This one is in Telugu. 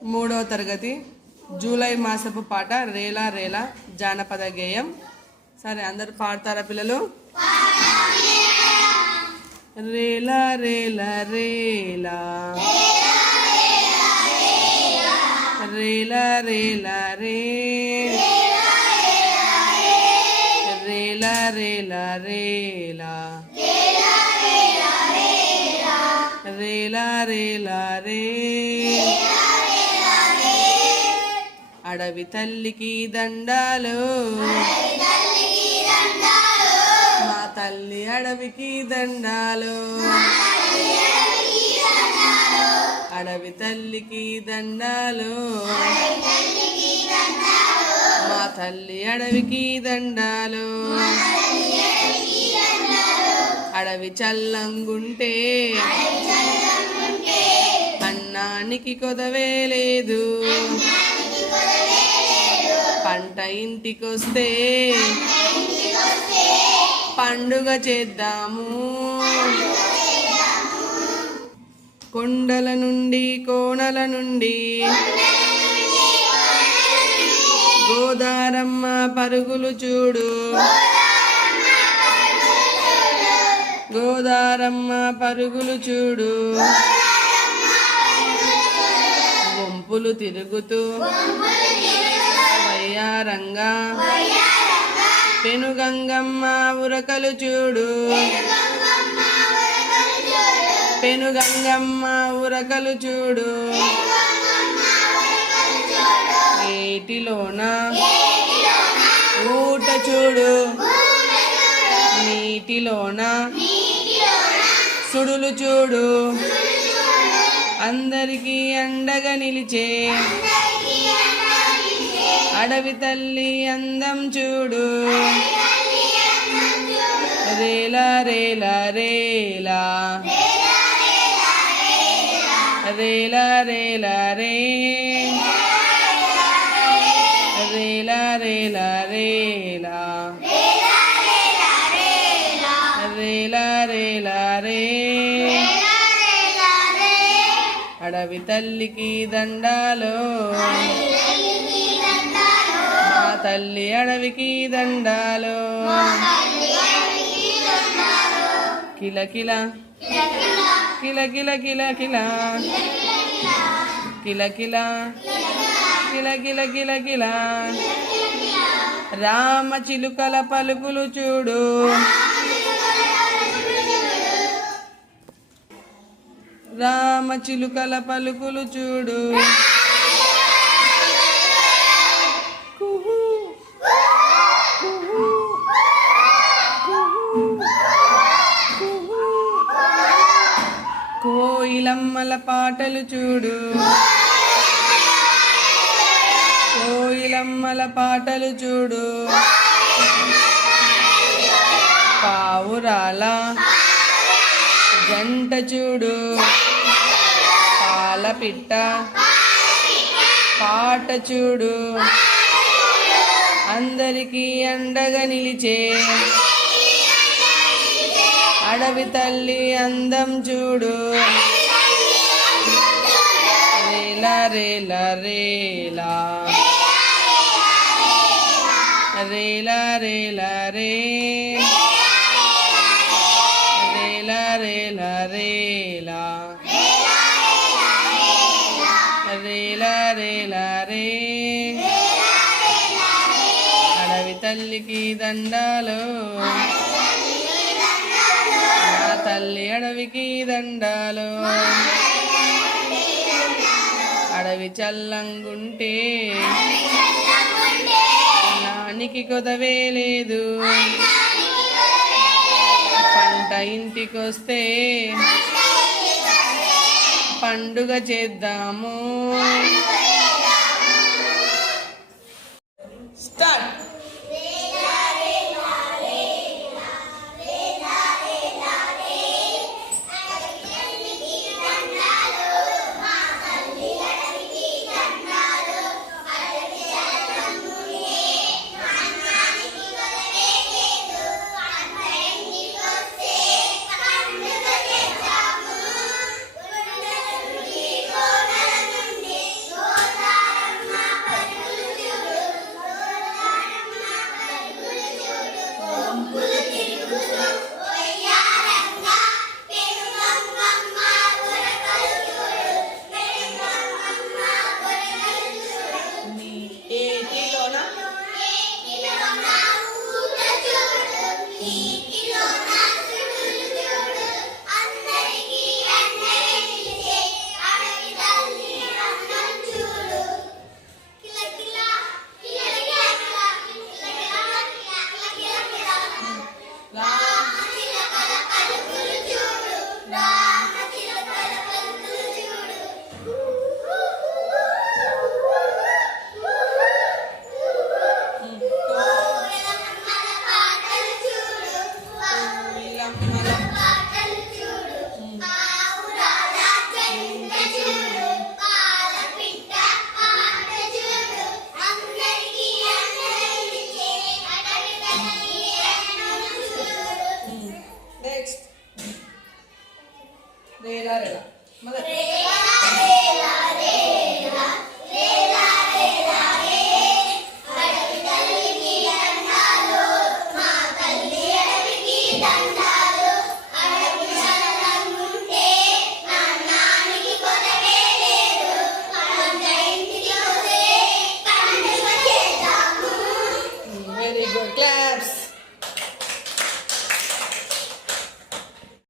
మూడవ తరగతి జూలై మాసపు పాట రేలా రేలా జానపద గేయం. సరే, అందరు పాడతారా పిల్లలు? రేలా రేలా రేలా రేలా రేలా రే రేలా రేలా రేలా రేలా రేలా రే అడవి తల్లికి దండాలు, మా తల్లి అడవికి దండాలు, అడవి తల్లికి దండాలు, మా తల్లి అడవికి దండాలు. అడవి చల్లంగుంటే అన్నానికి కొదవే లేదు, పంట ఇంటికొస్తే పండుగ చేద్దాము. కొండల నుండి కోణల నుండి గోదారమ్మ పరుగులు చూడు, గోదారమ్మ పరుగులు చూడు. వంపులు తిరుగుతూ వయ్యారంగా పెనుగంగమ్మ ఉరకలు చూడు, పెనుగంగమ్మ ఉరకలు చూడు. ఏటిలోన ఊట చూడు, నీటిలోన సుడులు చూడు. అందరికీ అండగా నిలిచే అడవి తల్లి అందం చూడు. రేలా రేలా రేలా రేలా రేలా రే రేలా రేలా రేలా రేలా రేలా రే అడవి తల్లికి దండాలు, మా తల్లి అడవికి దండాలు. కిల కిల కిల కిల కిల కిల కిల కిల కిల కిల కిల కిల రామ చిలుకల పలుకులు చూడు, రామ చిలుకల పలుకులు చూడు. కోయిలమ్మల పాటలు చూడు, కోయిలమ్మల పాటలు చూడు. పావురాల జంట చూడు, పాలపిట్ట పాట చూడు. అందరికీ అండగా నిలిచే అడవి తల్లి అందం చూడు. రేలా రేలా రేలా రేలా రేలా రే రేలా రేలా రేలా రేలా రేలా రే అడవి తల్లికి దండాలు, మా తల్లి అడవికి దండాలు. అడవి చల్లంగుంటే అన్నానికి కొదవే లేదు, పంట ఇంటికొస్తే పండుగ చేద్దాము. స్టార్ట్. రేలా రేలా మొదలు.